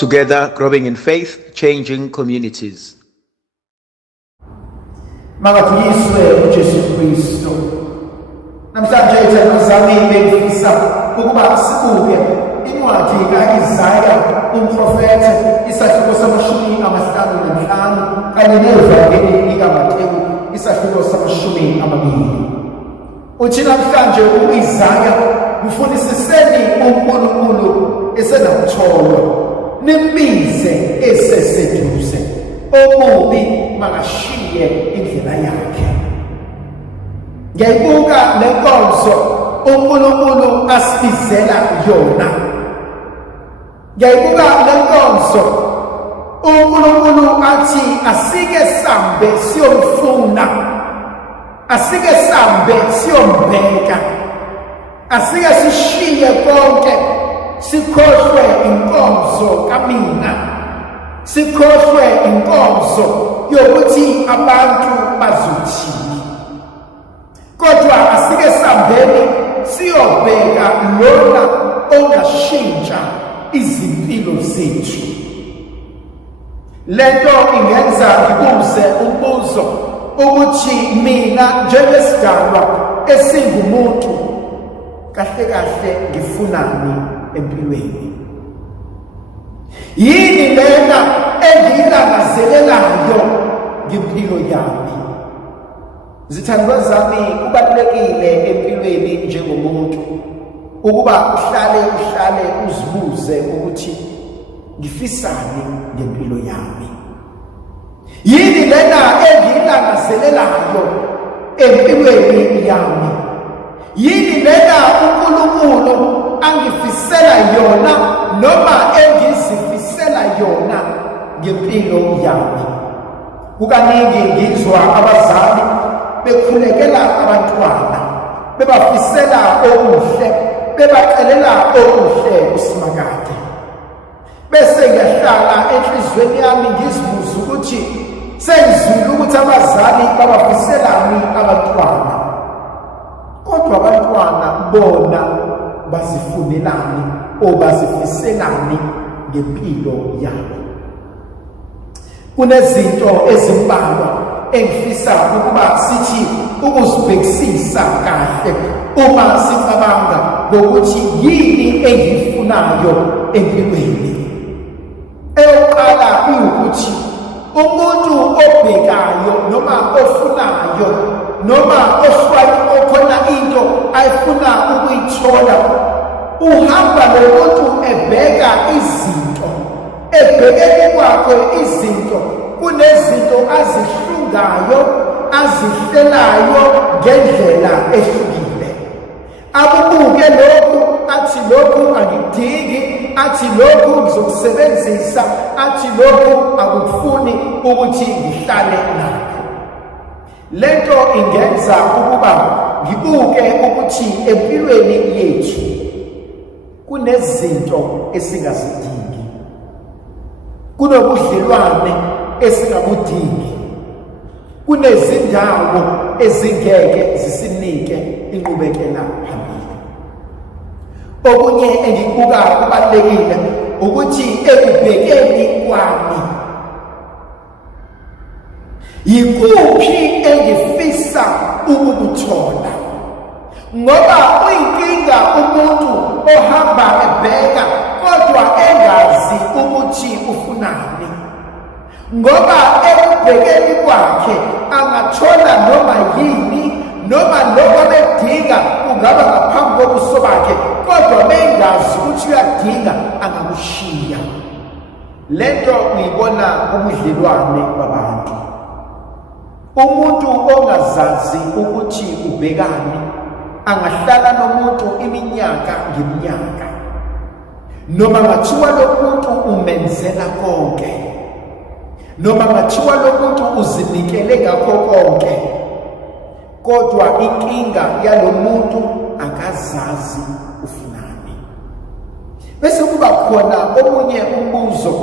Together, growing in faith, changing communities. Makatuyiswe uJesu Kristu. Namhlanje ithemba bengifisa ukuba sibuke incwadi kaIsaya umprofeti isahluko sama-55 kanye nevangeli likaMateyu isahluko sama-20. Uthi namhlanje uIsaya mfundisiseni uNkulunkulu esenamtholo, nimbize eseseduze, omubi makashiye indlela yakhe. Ngiyayibuka le nkonzo uNkulunkulu asibizela yona. Ngiyayibuka le nkonzo uNkulunkulu athi asike sambe siyomfuna, asike sambe siyombheka, asike sishiye konke, sikhohlwe inkonzo kamina, sikhohlwe inkonzo yokuthi abantu bazothini, kodwa asike sambeni siyobheka lona ongashintsha izimpilo zethu. Lento ingenza ngibuze umbuzo ukuthi mina njengesidalwa esingumuntu kahle kahle ngifunani empilweni? Yini lena engiyilangazelelayo ngempilo yami? Zithandwa zami, kubalulekile empilweni njengomuntu ukuba uhlale uzibuze ukuthi ngifisani ngempilo yami. Yini lena engiyilangazelelayo empilweni yami? Yini lena uNkulunkulu angifisela yona noma engizifisela yona ngempilo yami? Kukaningi ngizwa abazali bekhulekela abantwana, bebafisela okuhle, bebacelela okuhle usimakade. Bese ngiyahlala enhlizweni yami ngizibuza ukuthi sengizwile ukuthi abazali babafiselani abantwana, kodwa abantwana bona bazifunelani o bazifiselani ngempilo yabo? Kunezinto ezimbalwa engifisa ukuba sithi ukuzibhekisisa kahle uma sicabanga ngokuthi yini engiyifunayo empilweni. Eyokuqala ukuthi umuntu obhekayo noma ofunayo noma okhona into ayifuna ukuyithola, uhamba nomuntu ebheka izinto, ebhekeni kwakhe izinto kunezinto azihlungayo, azihlelayo ngendlela ehlukile. Abubuke lokhu athi lokhu angidingi, athi lokhu ngizokusebenzisa, athi lokhu akufuni ukuthi ngihlale nakho. Lento ingenza ukuba ngibuke ukuthi empilweni yethu kunezinto esingazidingi, kunobudlelwane esingabudingi, kunezindawo ezingeke zisinike inqubekela phambili. Okunye engikubuka kubalulekile ukuthi ekubhekeni kwami yikuphi engifisa ukukuthola, ngoba uyinkinga umuntu ohamba ebheka kodwa engazi ukuthi ufunani, ngoba ekubhekeni kwakhe angathola noma yini, noma lokho bedinga kungaba ngaphambi kobuso bakhe, kodwa bengazi ukuthi uyadinga angakushiya. Lento ngiyibona ubudlelwane babantu. Umuntu ongazazi ukuthi ubhekani angahlala nomuntu iminyaka ngeminyaka, noma ngathiwa lo muntu umenzela konke, noma ngathiwa lo muntu uzinikele ngakho konke, kodwa inkinga yalo muntu akazazi ufunani. Bese kuba khona omunye umbuzo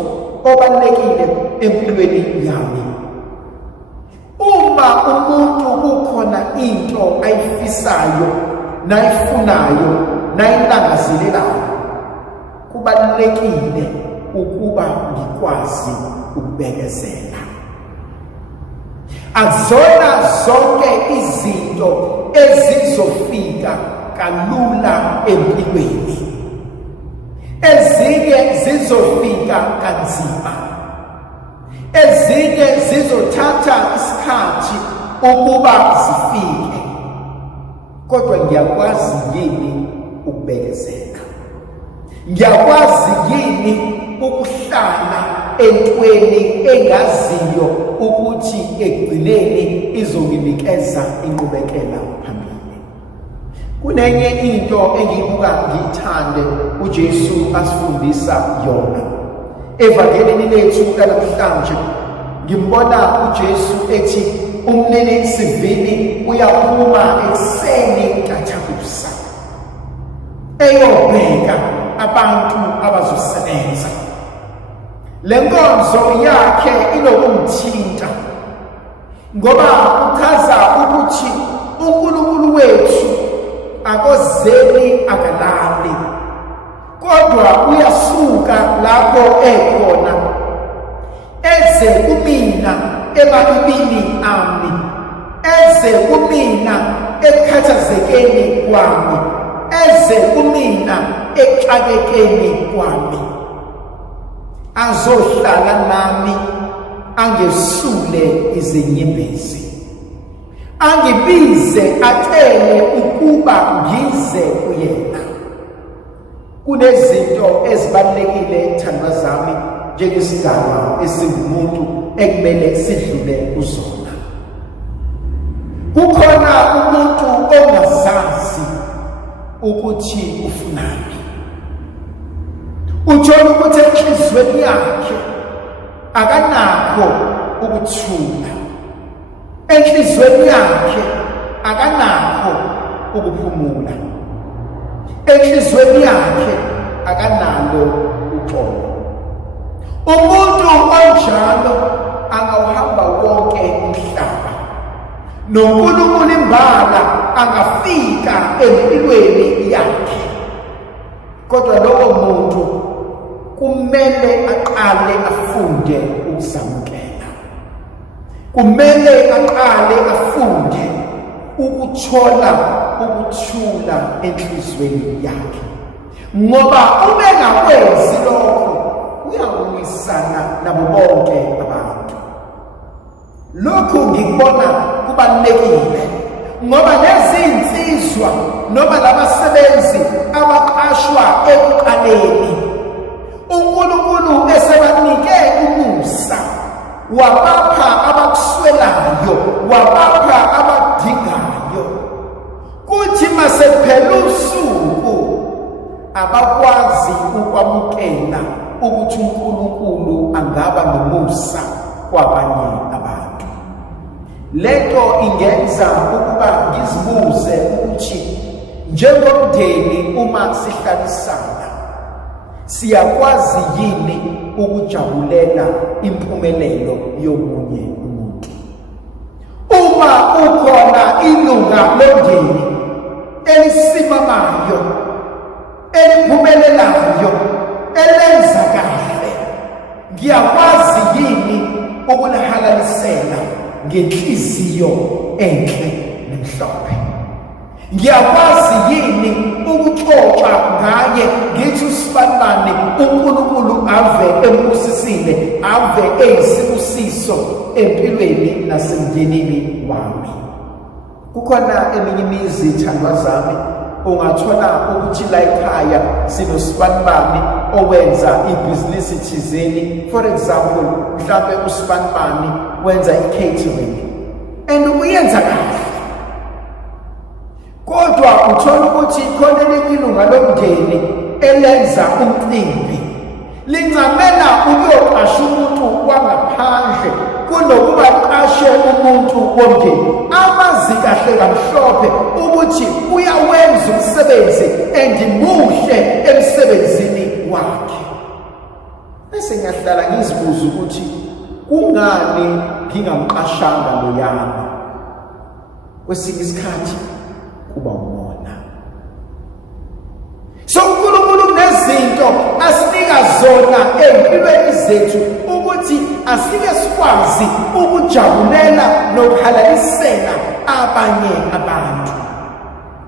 obalulekile empilweni yami. Uma umuntu kukhona into ayifisayo nayifunayo nayilangazelelayo, kubalulekile ukuba ngikwazi ukubekezela. Azona zonke izinto ezizofika kalula empilweni. Ezinye zizofika kanzima. Ezinye zizothatha isikhathi ukuba zifike. Kodwa ngiyakwazi yini ukubekezela? Ngiyakwazi yini ukuhlala entweni engaziyo ukuthi ekugcineni izonginikeza inqubekela phambili? Kunenye into engiyibuka ngiyithande uJesu asifundisa yona. Evangelini lethu lanamhlanje ngimbona uJesu ethi umlili sivini uyaphuma ekseni kathakusa eyobheka abantu abazosebenza. Le nkonzo yakhe inokumthinta ngoba uchaza ukuthi uNkulunkulu wethu akozeli akalali, kodwa uyasuka lapho ekhona eze kumina emalibini ami, eze kumina ekhathazekeni kwami, eze kumina exakekeni kwami, azohlala nami, angesule izinyembezi, angibize acele ukuba ngize kuyena. Kunezinto ezibalulekile thandwa zami njengesigaba esingumuntu ekumele sidlule kuzona. Kukhona umuntu ongazazi ukuthi ufunani. Uthola ukuthi enhliziyweni yakhe akanakho ukuthula. Enhliziyweni yakhe akanakho ukuphumula. Enhliziyweni yakhe akanalo uxolo. Umuntu onjalo angawuhamba wonke umhlaba, noNkulunkulu imbala angafika empilweni yakhe. Kodwa lowo muntu kumele aqale afunde ukuzamukela. Kumele aqale afunde ukuthola ukuthula enhliziyweni yakhe, ngoba uma engakwenzi lokho uyawumisana nabo bonke abantu. Lokhu ngikubona kubalulekile ngoba lezi insizwa noma labasebenzi abaqashwa ekuqaleni, uNkulunkulu esebanike umusa, wabapha abakuswelayo, wabapha abadingayo. Kuthi masephela usuku abakwazi ukwamukela ukuthi uNkulunkulu angaba nomusa kwabanye abantu. Lento ingenza ukuba ngizibuze ukuthi njengomndeni uma sihlalisana siyakwazi yini ukujabulela impumelelo yomunye umuntu. Uma ukhona ilunga lomndeni elisimamayo, eliphumelelayo, elenza kahle, ngiyakwazi yini ukulihalalisela ngenhliziyo enhle nemhlophe? Ngiyakwazi yini ukuxoxa ngaye ngithi uSibanibani uNkulunkulu ave embusisile, ave eyisibusiso empilweni nasemndenini wami? Kukhona eminye imizi thandwa zami ungathola ukuthi la ekhaya sinoSibanibani owenza ibhizinisi thizeni. For example, mhlawumbe uSibanibani wenza i-catering and uyenza kahle, kodwa uthola ukuthi khona elinye ilunga lomndeni elenza umcimbi, lincamela ukuyoqasha umuntu wangaphandle kunokuba qashe umuntu womndeni amazi kahle kamhlophe ukuthi uyawenza umsebenzi and muhle emsebenzini wakhe. Bese ngiyahlala ngizibuza ukuthi kungani ngingamqashanga lo yami? Kwesinye isikhathi kuba umona. So uNkulunkulu nezinto asinika zona zona empilweni zethu ukuthi asike sikwazi ukujabulela nokuhalalisela abanye abantu.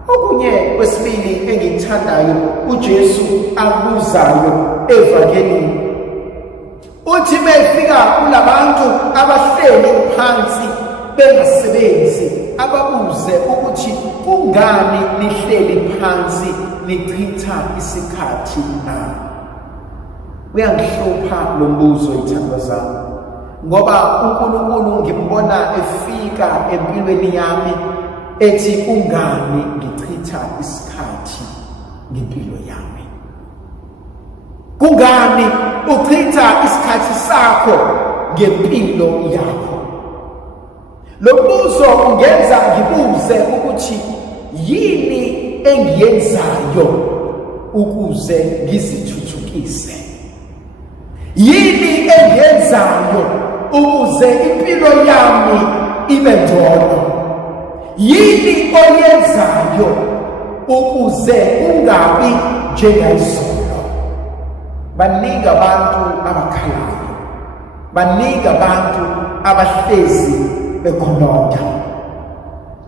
Okunye kwesibili engikuthandayo uJesu akuzayo evangelini uthi befika kulabantu abahleli phansi bengasebenzi ababuze ukuthi kungani nihleli phansi nichitha isikhathi na. Uyangihlupha lo mbuzo ithandwa zami ngoba uNkulunkulu ngimbona efika empilweni yami ethi kungani ngichitha isikhathi ngempilo yami. Kungani uchitha isikhathi sakho ngempilo yakho? Lo mbuzo ungenza ngibuze ukuthi yini engiyenzayo ukuze ngizithuthukise? Yini engiyenzayo ukuze impilo yami ibe ngcono? Yini oyenzayo ukuze ungabi njengayizolo? Baningi abantu abakhalayo, baningi abantu abahlezi bekhononda,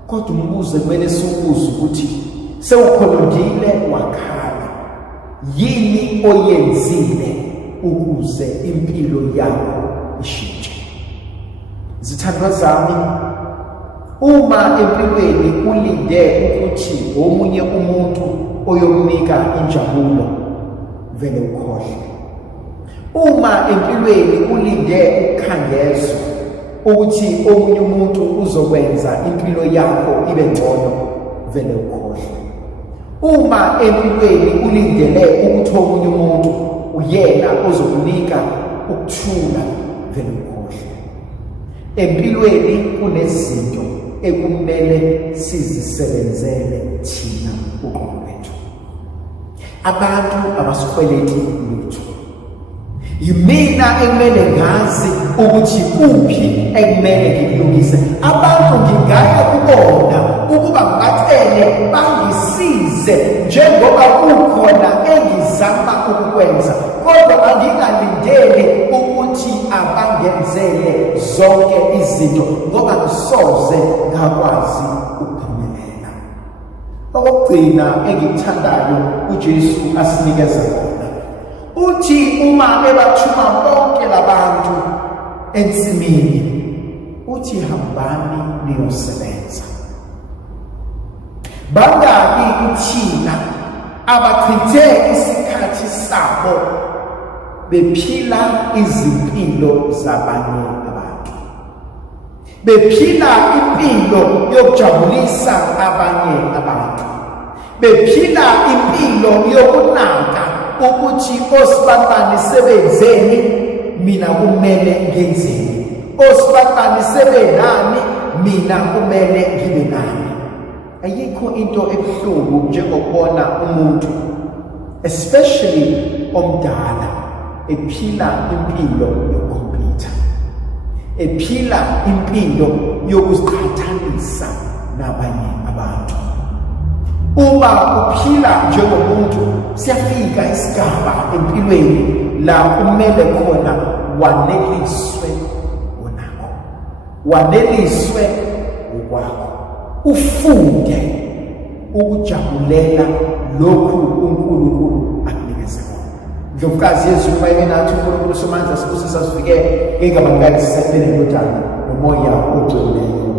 kodwa umbuzo kumele siwubuze ukuthi sewukhonondile wakhala, yini oyenzile ukuze impilo yakho ishintshe? Zithandwa zami, uma empilweni ulinde ukuthi omunye umuntu oyomnika injabulo, vele ukhohle. Uma empilweni ulinde ukukhangezo ukuthi omunye umuntu uzokwenza impilo yakho ibe ngcono, vele ukhohle. Uma empilweni ulindele ukuthi omunye umuntu uyena ozokunika ukuthula, vele ukhohle. Empilweni kunezinto ekumele sizisebenzele thina uqobo lwethu. Abantu abasikweleti lutho. Yimina ekumele ngazi ukuthi kuphi ekumele ngilungise. Abantu ngingaya kubona ukuba ngibacele bangisize njengoba kukhona engizama ukukwenza, kodwa angingalindeli ukuthi abangenzele zonke izinto ngoba ngisoze ngakwazi ukuphumelela. Okugcina engikuthandayo uJesu asinikeza khona, uthi uma ebathuma bonke labantu ensimini, uthi hambani niyosebenza. Bangaki kuthina abachithe isikhathi sabo bephila izimpilo zabanye abantu, bephila impilo yokujabulisa abanye abantu, bephila impilo yokunaka ukuthi osibani sebenzeni, mina kumele ngenzeni, osibani sebenani, mina kumele ngibe nani. Ayikho into ebuhlungu njengokubona umuntu, especially omdala, ephila impilo yokhompyutha, ephila impilo yokuziqhathanisa nabanye abantu. Uma uphila njengomuntu, siyafika isigaba empilweni la kumele khona waneliswe onakho, waneliswe ukwakho, ufunde ukujabulela lokhu uNkulunkulu akunikeze kona. Ndlovukazi Yesu mayebe nathi uNkulunkulu somandla sibusisa sifikele ngegama likaJesu sisebenzele indodana nomoya ogcweleyo.